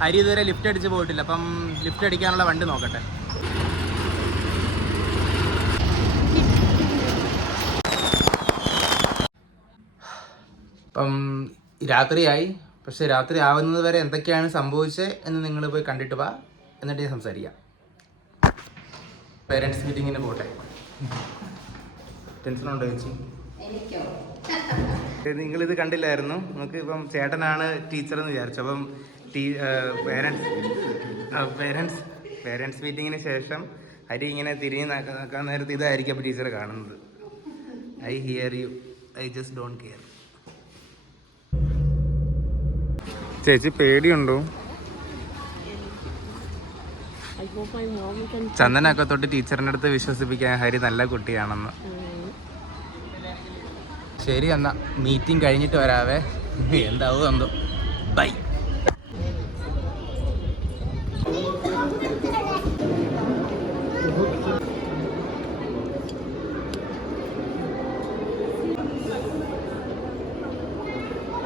ഹരി ഇതുവരെ ലിഫ്റ്റ് അടിച്ച് പോയിട്ടില്ല. അപ്പം ലിഫ്റ്റ് അടിക്കാനുള്ള വണ്ടി നോക്കട്ടെ. അപ്പം രാത്രിയായി. പക്ഷെ രാത്രി ആവുന്നത് വരെ എന്തൊക്കെയാണ് സംഭവിച്ചത് എന്ന് നിങ്ങൾ പോയി കണ്ടിട്ട് വാ, എന്നിട്ട് ഞാൻ സംസാരിക്കാം. പേരൻസ് മീറ്റിങ്ങിന് പോട്ടെ. ടെൻഷനുണ്ടോ ചേച്ചി? നിങ്ങളിത് കണ്ടില്ലായിരുന്നു. നമുക്ക് ഇപ്പം ചേട്ടനാണ് ടീച്ചർ എന്ന് വിചാരിച്ചു. അപ്പം പേരൻസ് മീറ്റിങ്ങിന് ശേഷം ഹരി ഇങ്ങനെ തിരിഞ്ഞ് നോക്കാൻ നേരത്ത് ഇതായിരിക്കും അപ്പോൾ ടീച്ചർ കാണുന്നത്. I hear you, I just don't care. ചേച്ചി പേടിയുണ്ടോ? ചന്ദനൊക്കെ തൊട്ട് ടീച്ചറിൻ്റെ അടുത്ത് വിശ്വസിപ്പിക്കാൻ ഹരി നല്ല കുട്ടിയാണെന്ന്. ശരി, എന്നാ മീറ്റിംഗ് കഴിഞ്ഞിട്ട് വരാവേ. എന്താവും എന്തോ. Bye.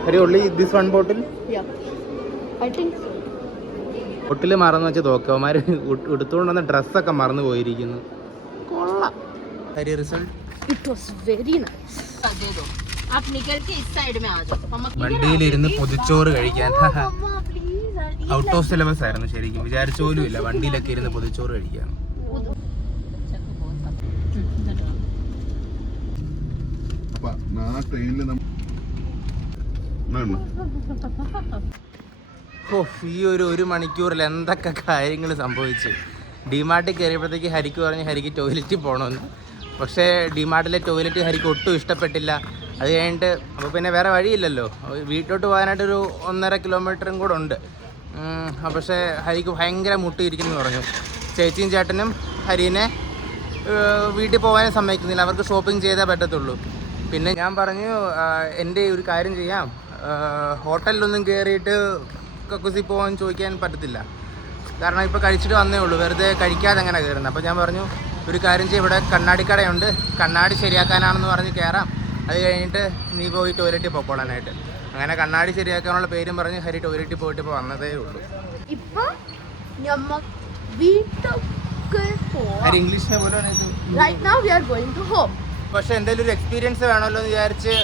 Hari, only this one bottle? Yeah, I think so. Bottle മറന്നു വെച്ച് തോക്കവന്മാർ എടുത്തുകൊണ്ട് വന്ന ഡ്രസ്സൊക്കെ മറന്നു പോയിരിക്കുന്നു. കൊള്ളാം. Hari, result? It was very nice. आप निकल के इस साइड में आ जाओ. വണ്ടിയിലിരുന്ന് പൊതിച്ചോറ് കഴിക്കാൻ. ഔട്ട് ഓഫ് സിലബസ് ആയിരുന്നു ശരിക്കും. വിചാരിച്ച പോലും ഇല്ല വണ്ടിയിലൊക്കെ ഇരുന്ന് പൊതിച്ചോറ് കഴിക്കാൻ. ഈ ഒരു മണിക്കൂറിൽ എന്തൊക്കെ കാര്യങ്ങൾ സംഭവിച്ചു. ഡിമാർട്ടിൽ കയറിയപ്പോഴത്തേക്ക് ഹരിക്ക് പറഞ്ഞ് ഹരിക്ക് ടോയ്ലറ്റിൽ പോകണമെന്ന്. പക്ഷേ ഡിമാർട്ടിലെ ടോയ്ലറ്റ് ഹരിക്ക് ഒട്ടും ഇഷ്ടപ്പെട്ടില്ല. അത് കഴിഞ്ഞിട്ട് അപ്പോൾ പിന്നെ വേറെ വഴിയില്ലല്ലോ, വീട്ടിലോട്ട് പോകാനായിട്ടൊരു 1.5 കിലോമീറ്ററും കൂടെ ഉണ്ട്. പക്ഷേ ഹരിക്ക് ഭയങ്കര മുട്ടിയിരിക്കുന്നു പറഞ്ഞു. ചേച്ചിയും ചേട്ടനും ഹരിനെ വീട്ടിൽ പോകാനും സമ്മതിക്കുന്നില്ല. അവർക്ക് ഷോപ്പിംഗ് ചെയ്തേ പറ്റത്തുള്ളൂ. പിന്നെ ഞാൻ പറഞ്ഞു എൻ്റെ ഒരു കാര്യം ചെയ്യാം, ഹോട്ടലിലൊന്നും കയറിയിട്ട് കക്കൂസി പോകാൻ ചോദിക്കാൻ പറ്റത്തില്ല. കാരണം ഇപ്പോൾ കഴിച്ചിട്ട് വന്നേ ഉള്ളൂ, വെറുതെ കഴിക്കാതെ അങ്ങനെ കയറുന്നത്. അപ്പോൾ ഞാൻ പറഞ്ഞു ഒരു കാര്യം ചെയ്യും, ഇവിടെ കണ്ണാടിക്കടയുണ്ട്, കണ്ണാടി ശരിയാക്കാനാണെന്ന് പറഞ്ഞ് കയറാം. അത് കഴിഞ്ഞിട്ട് നീ പോയി ടോയ്ലറ്റിൽ പൊക്കോളാനായിട്ട്. അങ്ങനെ കണ്ണാടി ശരിയാക്കാനുള്ള പേരും പറഞ്ഞ് ഹരി ടോയ്ലറ്റിൽ പോയിട്ട് ഇപ്പോൾ വന്നതേ ഉള്ളൂ. ഹരി ഇംഗ്ലീഷിനെ പോലെ. പക്ഷേ എന്തെങ്കിലും ഒരു എക്സ്പീരിയൻസ് വേണമല്ലോ എന്ന് വിചാരിച്ച്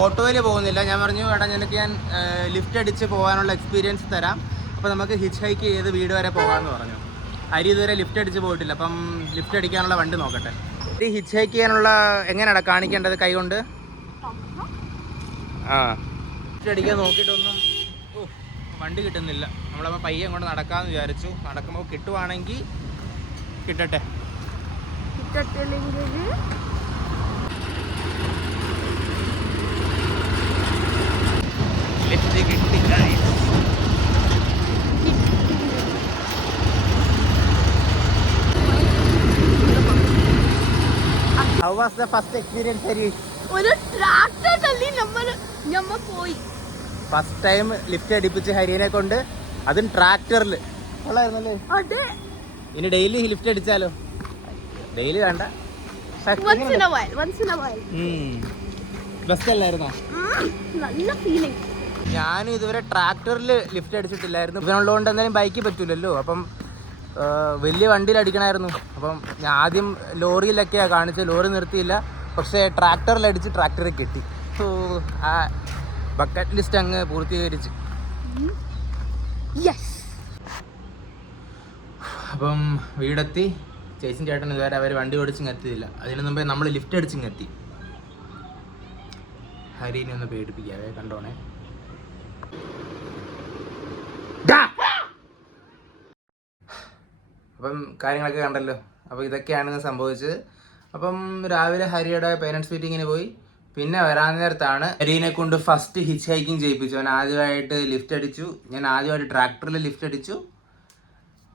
ഓട്ടോയിൽ പോകുന്നില്ല. ഞാൻ പറഞ്ഞു എടാ നിനക്ക് ഞാൻ ലിഫ്റ്റ് അടിച്ച് പോകാനുള്ള എക്സ്പീരിയൻസ് തരാം, അപ്പോൾ നമുക്ക് ഹിച്ച് ഹൈക്ക് ചെയ്ത് വീട് വരെ പോകാമെന്ന് പറഞ്ഞു. ഹരി ഇതുവരെ ലിഫ്റ്റ് അടിച്ച് പോയിട്ടില്ല. അപ്പം ലിഫ്റ്റ് അടിക്കാനുള്ള വണ്ടി നോക്കട്ടെ. ഈ ഹിച്ച് ഹൈക്ക് ചെയ്യാനുള്ള എങ്ങനെയാണ് കാണിക്കേണ്ടത്? കൈ കൊണ്ട് ലിഫ്റ്റ് അടിക്കാൻ നോക്കിയിട്ടൊന്നും വണ്ടി കിട്ടുന്നില്ല. നമ്മളപ്പോൾ പയ്യെ കൊണ്ട് നടക്കാമെന്ന് വിചാരിച്ചു. നടക്കുമ്പോൾ കിട്ടുവാണെങ്കിൽ കിട്ടട്ടെ. ലിഫ്റ്റ് കിട്ടി. How was the first experience, Hari? ഒരു ട്രാക്ടറിൽ നമ്മൾ പോയി ഫസ്റ്റ് ടൈം ലിഫ്റ്റ് അടിപ്പിച്ച് ഹരിനെ കൊണ്ട്, അതും ട്രാക്ടറിൽ. കൊള്ളായിരുന്നല്ലേ? അതെ. ഇനി ഡെയിലി ലിഫ്റ്റ് അടിച്ചാലോ? ഡെയിലി വേണ്ട, once in a while. Best അല്ലായിരുന്നോ? നല്ല ഫീലിംഗ്. ഞാനും ഇതുവരെ ട്രാക്ടറിൽ ലിഫ്റ്റ് അടിച്ചിട്ടില്ലായിരുന്നു. ഇവനുള്ളതുകൊണ്ട് എന്തായാലും ബൈക്കിൽ പറ്റൂലല്ലോ. അപ്പം വലിയ വണ്ടിയിൽ അടിക്കണമായിരുന്നു. അപ്പം ഞാൻ ആദ്യം ലോറിയിലൊക്കെയാണ് കാണിച്ചത്, ലോറി നിർത്തിയില്ല. പക്ഷേ ട്രാക്ടറിലടിച്ച് ട്രാക്ടറിൽ കിട്ടി. സോ ആ ബക്കറ്റ് ലിസ്റ്റ് അങ്ങ് പൂർത്തീകരിച്ച്. അപ്പം വീടെത്തി. ചേച്ചിയും ചേട്ടൻ ഇതുവരെ അവർ വണ്ടി ഓടിച്ചിങ് എത്തിയില്ല. അതിന് മുമ്പേ നമ്മൾ ലിഫ്റ്റ് അടിച്ചിങ് എത്തി. ഹരിനെ ഒന്ന് പേടിപ്പിക്കാവേ, കണ്ടോണേ. അപ്പം കാര്യങ്ങളൊക്കെ കണ്ടല്ലോ. അപ്പോൾ ഇതൊക്കെയാണ് സംഭവിച്ചത്. അപ്പം രാവിലെ ഹരിയുടെ പേരൻസ് മീറ്റിങ്ങിന് പോയി. പിന്നെ വരാൻ നേരത്താണ് ഹരിനെ കൊണ്ട് ഫസ്റ്റ് ഹിച്ച് ഹൈക്കിങ് ചെയ്യിപ്പിച്ചു. അവൻ ആദ്യമായിട്ട് ലിഫ്റ്റ് അടിച്ചു, ഞാൻ ആദ്യമായിട്ട് ട്രാക്ടറിൽ ലിഫ്റ്റ് അടിച്ചു.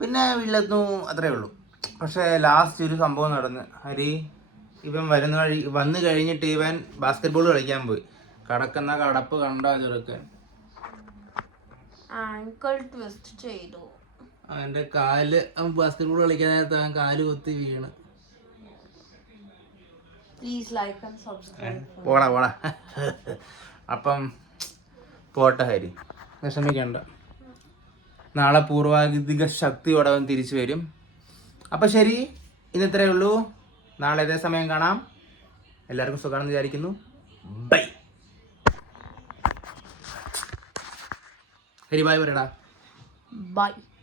പിന്നെ വീട്ടിലെത്തുന്നു, അത്രേ ഉള്ളൂ. പക്ഷേ ലാസ്റ്റ് ഒരു സംഭവം നടന്ന്. ഹരി ഇവൻ വന്നു കഴിഞ്ഞിട്ട് ഇവൻ ബാസ്കറ്റ് ബോൾ കളിക്കാൻ പോയി. കടക്കുന്ന കടപ്പ് കണ്ടോ ചെറുക്കൻ? ആങ്കിൾ ട്വിസ്റ്റ് ചെയ്തു. അവൻ്റെ കാല്, അവൻ ബാസ്കറ്റ് ബോൾ കളിക്കാൻ നേരത്ത് അവൻ കാല് കൊത്തി വീണ്. പോടാ. അപ്പം പോട്ടെ ഹരി, വിഷമിക്കണ്ട. നാളെ പൂർവാധിക ശക്തിയോടെ അവൻ തിരിച്ചു വരും. അപ്പം ശരി, ഇന്നത്രയേ ഉള്ളൂ. നാളെ ഇതേ സമയം കാണാം. എല്ലാവർക്കും സുഖമാണെന്ന് വിചാരിക്കുന്നു. ബൈ. ഹരി ബായ് പറയടാ. Bye.